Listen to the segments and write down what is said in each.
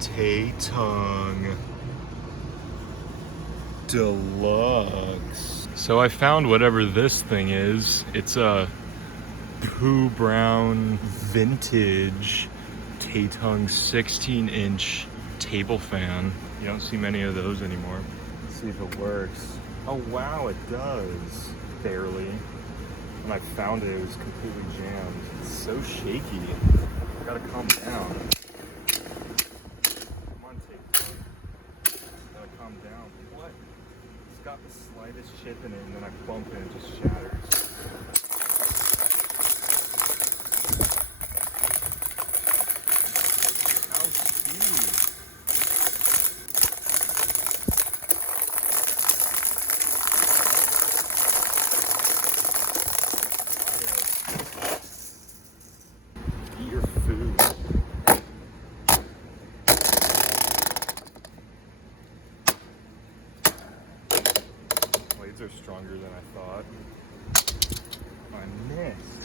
Tatung Deluxe. So I found whatever this thing is. It's a poo brown vintage Tatung 16-inch table fan. You don't see many of those anymore. Let's see if it works. Oh wow, it does. Barely. When I found it, it was completely jammed. It's so shaky. I gotta calm down. Come on, Tatung. Gotta calm down. What? It's got the slightest chip in it, and then I bump it and it just shatters. Eat your food. Blades are stronger than I thought. I missed.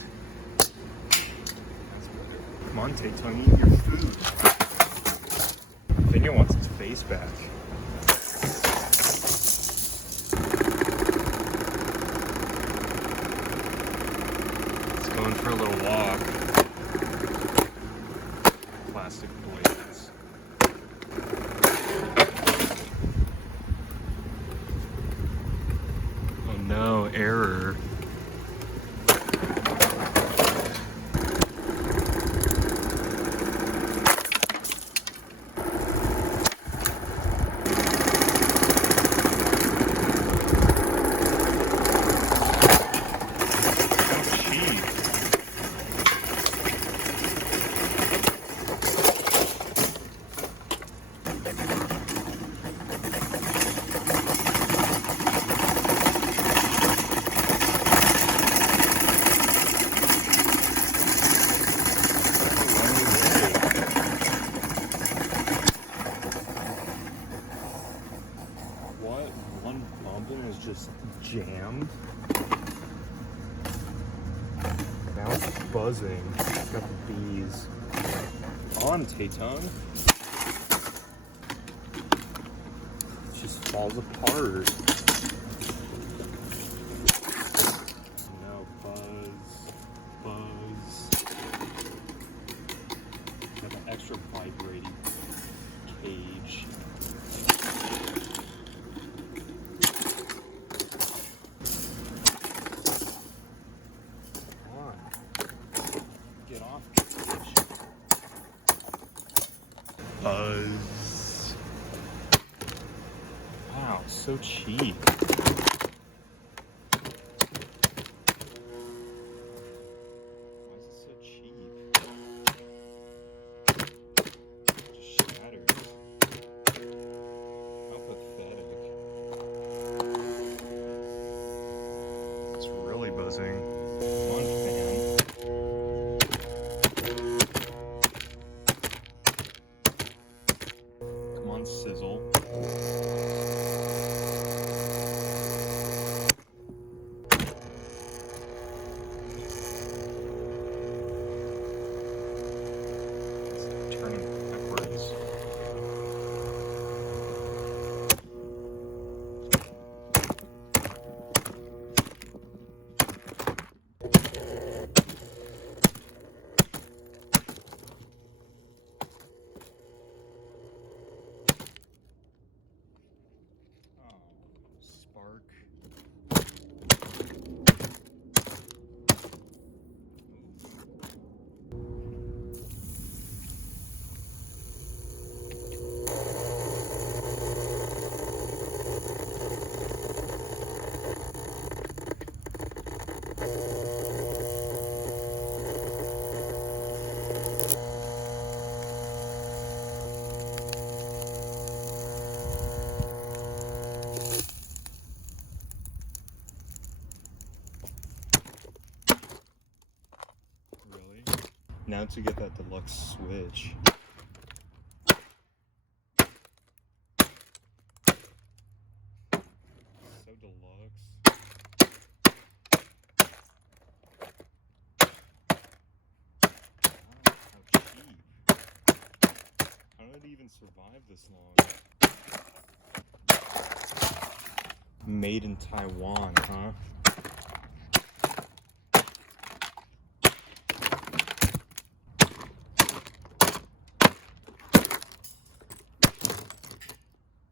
That's better. Come on, Tatung, eat your food. I think it wants its face back. It's going for a little walk. Plastic blades. Oh no, error. What? One bump and is just jammed? Now it's buzzing. It's got the bees. On, Tatung. It just falls apart. No, buzz. Got an extra vibrating cage. Get off, cage. Buzz. Wow, so cheap. Why is it so cheap? It just shatters. How pathetic. It's really buzzing. Come on, fan. Come on, sizzle. It's turning backwards. Spark. Now to get that deluxe switch. So deluxe. Wow, how cheap. How did it even survive this long? Made in Taiwan, huh?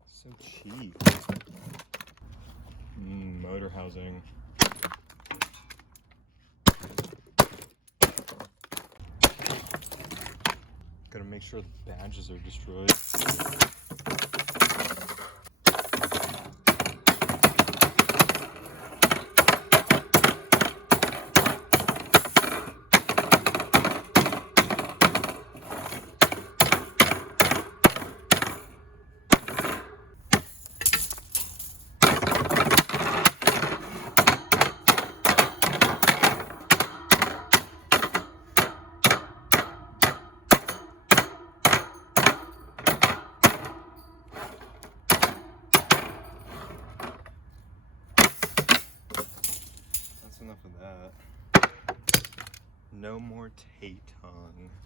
So cheap. Motor housing. Gotta make sure the badges are destroyed. Enough of that. No more Tatung.